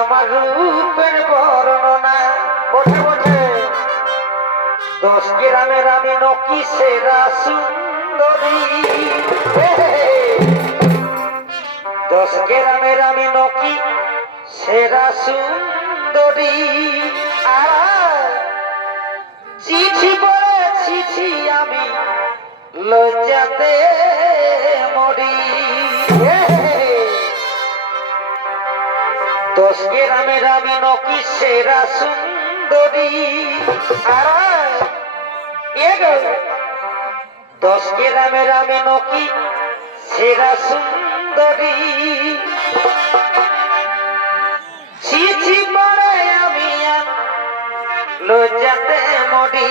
আমার রূপের বর্ণনা। ওঠে ওঠে দশ গ্রামে রামে নকি সেরা সুন্দরী। দশ গ্রামে রামে নকি সেরা সুন্দরী। চিঠি পড়ে, চিঠি আমি লজ্জাতে গ্রামে রামে নকি সেরা সুন্দরী। দশ গ্রামে রামে নকি সেরা সুন্দরী। ছিছি পরে আমি লজ্জাতে মরি।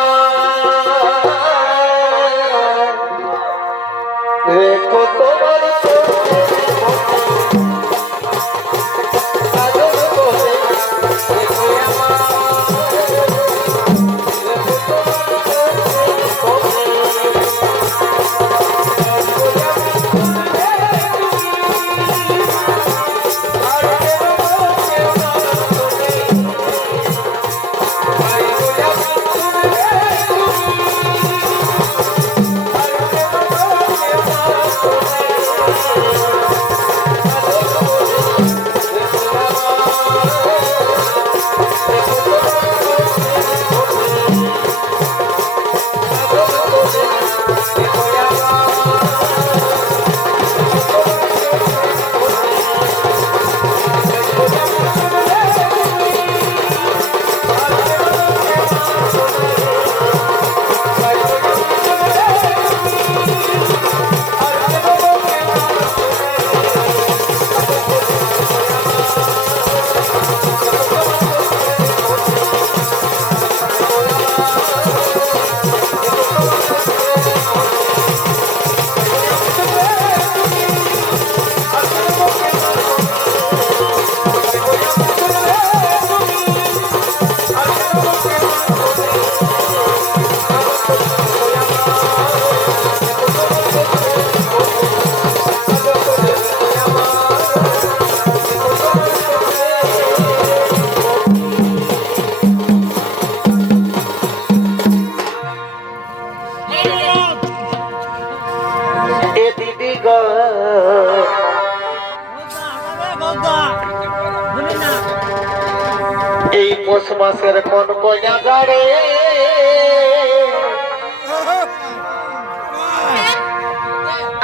মাসের কোন কইনা গাড়ে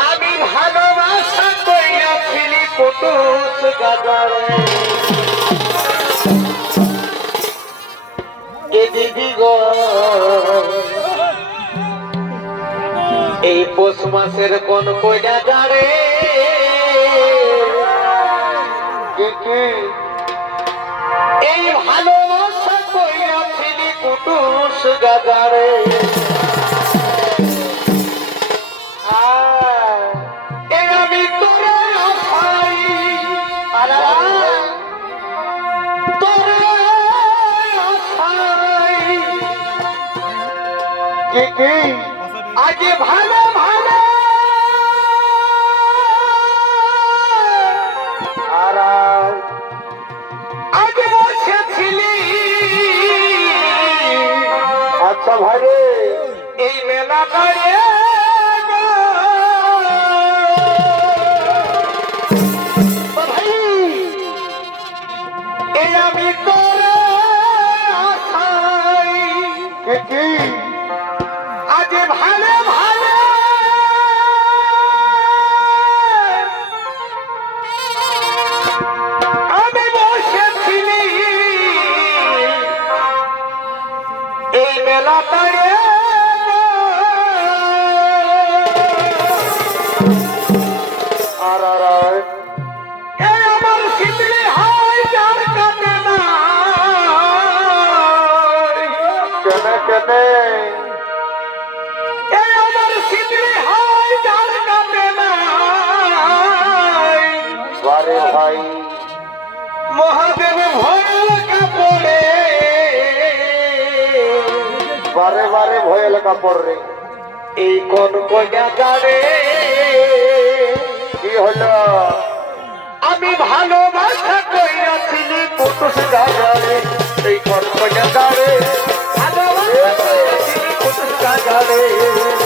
আমি ভালোবাসা কইয়াছিলি পুটুস গাদারে এ দিদি গো। এই পৌষ মাসের কোন কইনা গাড়ে কি কি? এই ভালোবাসা কুটুস গাদারে আমি তোরে আশাই। তোরে আশাই। কি কি? আজ ভালো ভালো ভাই এই মেলা কেনে এই আমার শীতলি হাই যার বারে ভাই। মহাদেব ভয়েল কাপড়ে। বারে বারে ভয়েল কাপড় এই কোন কইয়া গাড়ে কি হলো? আমি ভালোবাসা কইয়াছিলি গাড়ে এই কোন কইয়া গালে